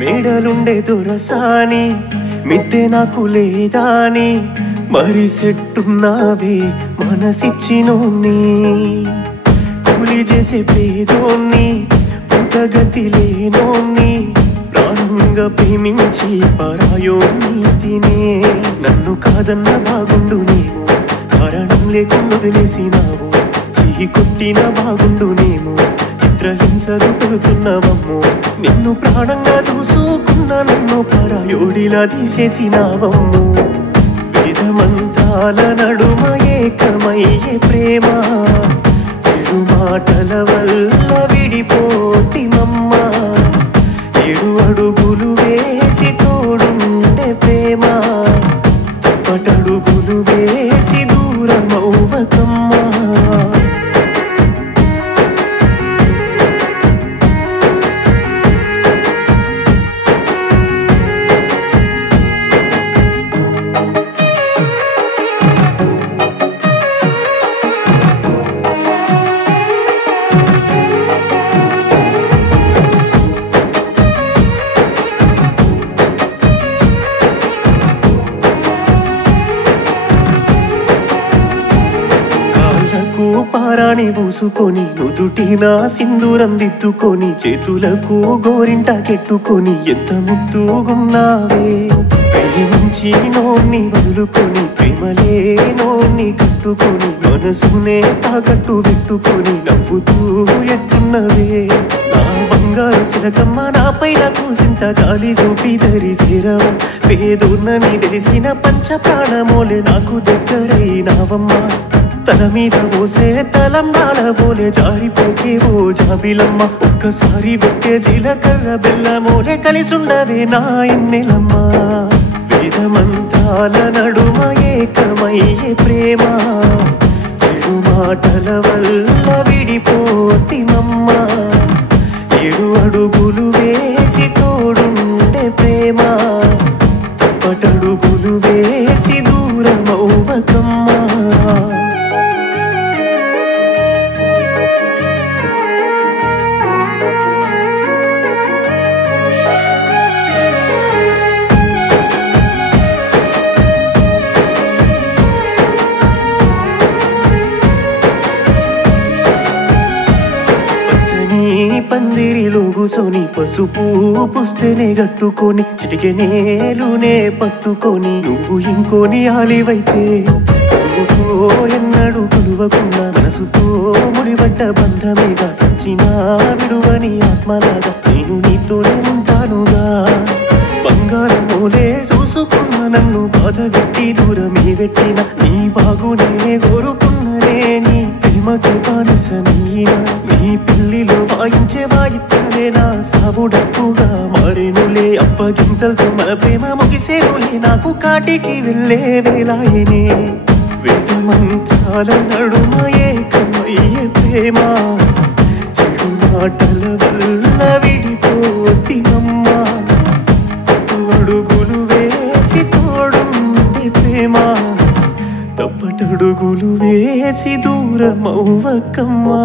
మేడలుండే దొరసాని మిద్దె నాకు లేదాని మరి సెట్టున్నావే మనసిచ్చినోన్ని కూలి చేసే పేదోన్ని పుట్టగతి లేనోన్ని ప్రాణంగా ప్రేమించి పరాయోన్ని తినే నన్ను కాదన్న బాగుండు నీవు కారణం లేకుండా వదిలేసినావు చెయ్యి కొట్టిన బాగుండు నీవు చిత్రహింసలు పెడుతున్నవమ్మో నిన్ను ప్రాణంగా చూసుకున్న నన్ను పరాయోడిలా తీసేసినావమ్మో వేదమంత్రాల నడుమ ఏకమయ్యే ప్రేమ చెడు మాటల వల్ల విడిపోతిమమ్మ 7 అడుగులు వేసి తోడుండే ప్రేమ తప్పటడుగులు వేసి దూరమవ్వకమ్మా పారాణి పూసుకొని నుదుటిన సింధూరం దిద్దుకొని చేతులకు గోరింట కెట్టుకొని ఎంత ముద్దుగున్నావే ప్రేమించి నోన్ని వదులుకొని ప్రేమలే నోన్ని కట్టుకొని మనసునే తాకట్టు పెట్టుకొని నవ్వుతూ ఎట్టున్నవే నా బంగారు సిలకమ్మ నా పైన కూసింత జాలి చూపి ధరిసిరవ పేదోన్నని తెలిసిన పంచ ప్రాణమోలే నాకు దగ్గరైనావమ్మ తల మీద పోసే తలంబాల పోలే జారిపోకే ఓ జాబిలమ్మ ఒక్కసారి పెట్టే జీలకర్ర బెల్లమోలే కలిసుండవే నా ఎన్నెలమ్మ వేదమంత్రాల నడుమ ఏకమయ్యే ప్రేమ చెడు మాటల వల్ల విడిపోతిమమ్మ 7 అడుగులు వేసి తోడుండే ప్రేమ తప్పటడుగులు వేసి దూరమవ్వకమ్మా పందిరిలో కూసోని పసుపు పుస్తేనే కట్టుకొని చిటికె నేలునే పట్టుకొని నువ్వు ఇంకోని ఆలివైతే నువ్వుతో ఎన్నడూ కొలువకుండా మనసుతో ముడిపడ్డ బంధమేగా సచ్చినా విడువని ఆత్మలాగా నేను నీతోనే ఉంటానుగా బంగారమోలే చూసుకున్న నన్ను బాధ పెట్టి దూరమే పెట్టిన నీ బాగునే కోరుకున్ననే నీ ప్రేమకి బానిస నీ పెళ్లిలో వాయించే వాయిద్యాలే నా సావుడప్పుగా మారేనులే అప్పగింతలతో మన ప్రేమ ముగిసేనులే నాకు కాటికి వెళ్ళే వేలాయనే వేదమంత్రాల నడుమ ఏకమయ్యే ప్రేమ చెడు మాటల వల్ల విడిపోతిమమ్మ అడుగులు వేసి తోడుండే ప్రేమ తప్పటడుగులు వేసి దూరమవ్వకమ్మా